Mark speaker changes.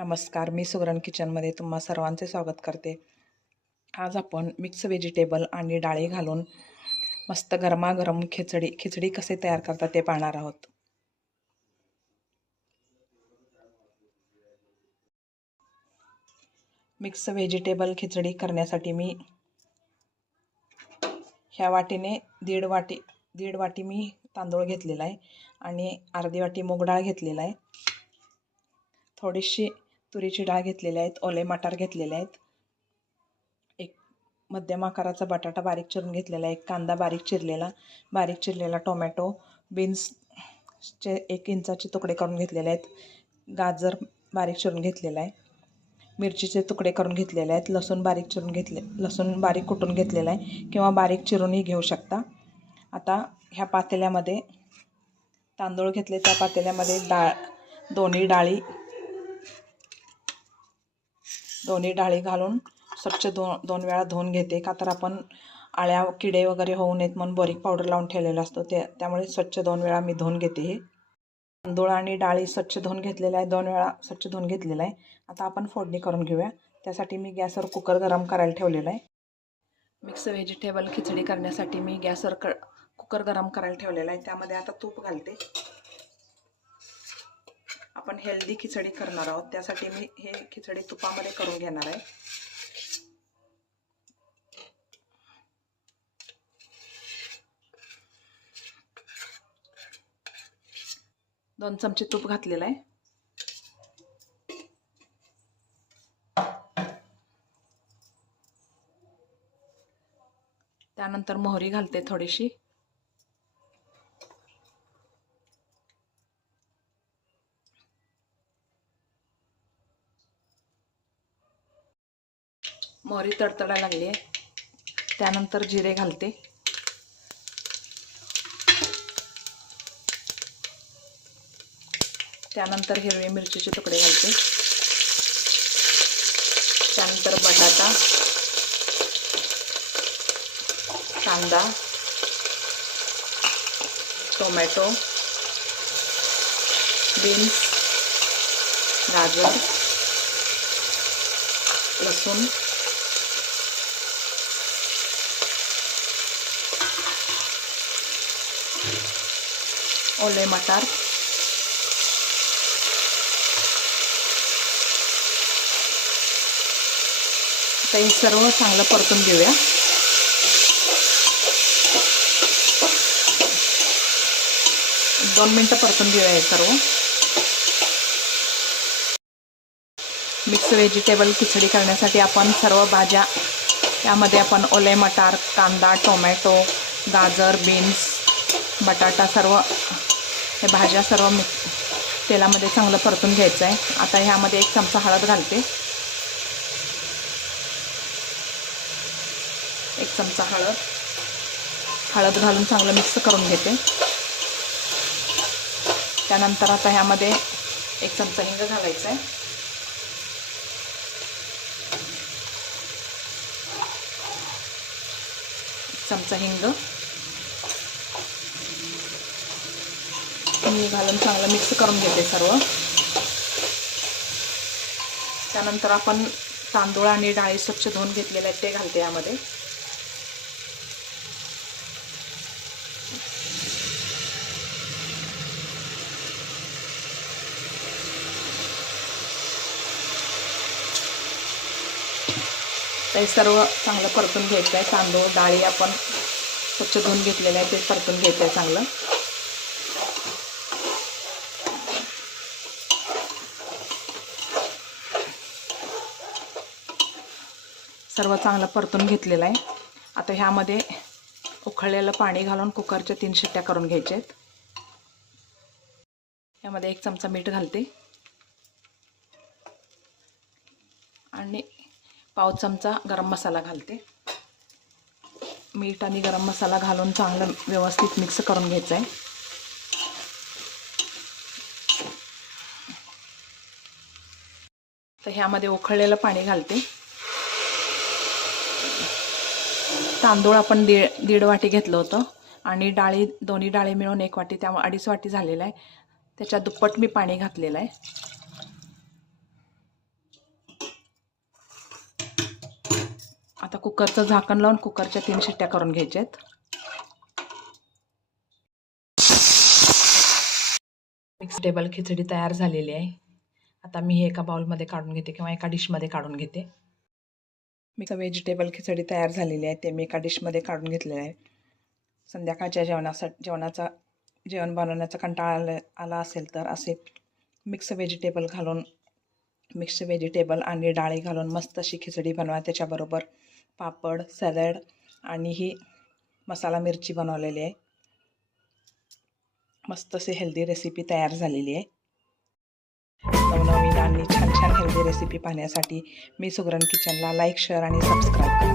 Speaker 1: नमस्कार मी सुगरण किचनमध्ये तुम्हा सर्वांचे स्वागत करते. आज आपण मिक्स व्हेजिटेबल आणि डाळी घालून मस्त गरमागरम खिचडी खिचडी कसे तयार करतात ते पाहणार आहोत. मिक्स व्हेजिटेबल खिचडी करण्यासाठी मी ह्या वाटीने दीड वाटी दीड वाटी मी तांदूळ घेतलेला आहे आणि अर्धी वाटी मूग डाळ घेतलेला आहे. थोडीशी तुरीची डाळ घेतलेली आहेत ओले मटार घेतलेले आहेत. एक मध्यम आकाराचा बटाटा बारीक चिरून घेतलेला आहे एक कांदा बारीक चिरलेला बारीक चिरलेला टोमॅटो बीन्सचे एक इंचाचे तुकडे करून घेतलेले आहेत गाजर बारीक चिरून घेतलेला आहे मिरचीचे तुकडे करून घेतलेले आहेत लसूण बारीक चिरून घेतले लसूण बारीक कुटून घेतलेला आहे किंवा बारीक चिरूनही घेऊ शकता. आता ह्या पातेल्यामध्ये तांदूळ घेतले त्या पातेल्यामध्ये डाळ दोन्ही डाळी दोन्ही डाळी घालून स्वच्छ दोन दोन वेळा धुवून घेते. का तर आपण आळ्या किडे वगैरे होऊ नयेत म्हणून बोरिक पावडर लावून ठेवलेला असतो. ते त्यामुळे स्वच्छ दोन वेळा मी धुवून घेते हे. तांदूळ आणि डाळी स्वच्छ धुवून घेतलेला आहे. दोन वेळा स्वच्छ धुवून घेतलेला आहे. आता आपण फोडणी करून घेऊया. त्यासाठी मी गॅसवर कुकर गरम करायला ठेवलेला आहे. मिक्स व्हेजिटेबल खिचडी करण्यासाठी मी गॅसवर क कुकर गरम करायला ठेवलेला आहे. त्यामध्ये आता तूप घालते. आपण हेल्दी खिचडी करणार आहोत. त्यासाठी मी हे खिचडी तुपामध्ये करून घेणार आहे. दोन चमचे तूप घातलेलं आहे. त्यानंतर मोहरी घालते थोडीशी. मोहरी तडतडायला लागली आहे. त्यानंतर जिरे घालते. त्यानंतर हिरवी मिरचीचे तुकडे घालते. त्यानंतर बटाटा कांदा टोमॅटो बीन्स गाजर लसूण ओले मटार आता हे सर्व चांगलं परतून घेऊया दोन मिनटं परतून घेऊया हे सर्व मिक्स व्हेजिटेबल खिचडी करण्यासाठी आपण सर्व भाज्या यामध्ये आपण ओले मटार कांदा टोमॅटो गाजर बीन्स बटाटा सर्व हे भाज्या सर्व मिक्स तेलामध्ये चांगलं परतून घ्यायचं आहे. आता ह्यामध्ये एक चमचा हळद घालते. एक चमचा हळद. हळद घालून चांगलं मिक्स करून घेते. त्यानंतर आता ह्यामध्ये एक चमचा हिंग घालायचा आहे. चमचा हिंग. मी घालून चांगलं मिक्स करून घेते सर्व. त्यानंतर आपण तांदूळ आणि डाळी स्वच्छ धुवून घेतलेले आहेत ते घालते यामध्ये. ते सर्व चांगलं परतून घ्यायचं आहे. तांदूळ डाळी आपण स्वच्छ धुवून घेतलेलं आहे ते परतून घ्यायचं आहे चांगलं. सर्व चांगलं परतून घेतलेलं आहे. आता ह्यामध्ये उकळलेलं पाणी घालून कुकरच्या तीन शिट्ट्या करून घ्यायच्या आहेत ह्यामध्ये एक चमचा मीठ घालते. आणि पाव चमचा गरम मसाला घालते. मीठ आणि गरम मसाला घालून चांगलं व्यवस्थित मिक्स करून घ्यायचं आहे. तर ह्यामध्ये उखळलेलं पाणी घालते. तांदूळ आपण दीड दीड वाटी घेतलं होतं. आणि डाळी दोन्ही डाळी मिळून एक वाटी त्या अडीच वाटी झालेलं आहे. त्याच्यात दुप्पट मी पाणी घातलेलं आहे. आता कुकरचं झाकण लावून कुकरच्या तीन शिट्ट्या करून घ्यायच्या मिक्स टेबल खिचडी तयार झालेली आहे. आता मी हे एका बाउलमध्ये काढून घेते किंवा एका डिशमध्ये काढून घेते. मिक्स व्हेजिटेबल खिचडी तयार झालेली आहे. ते मी एका डिशमध्ये काढून घेतलेलं आहे. संध्याकाळच्या जेवणासाठी जेवणाचा जेवण बनवण्याचा कंटाळा आला आला असेल तर असे मिक्स व्हेजिटेबल घालून मिक्स व्हेजिटेबल आणि डाळी घालून मस्त अशी खिचडी बनवा. त्याच्याबरोबर पापड सॅलड आणि ही मसाला मिरची बनवलेली आहे. मस्त अशी हेल्दी रेसिपी तयार झालेली आहे. नवनवीन आणि छान छान हेल्दी रेसिपी पाहण्यासाठी मी सुगरण किचनला लाईक शेअर आणि सबस्क्राईब करा.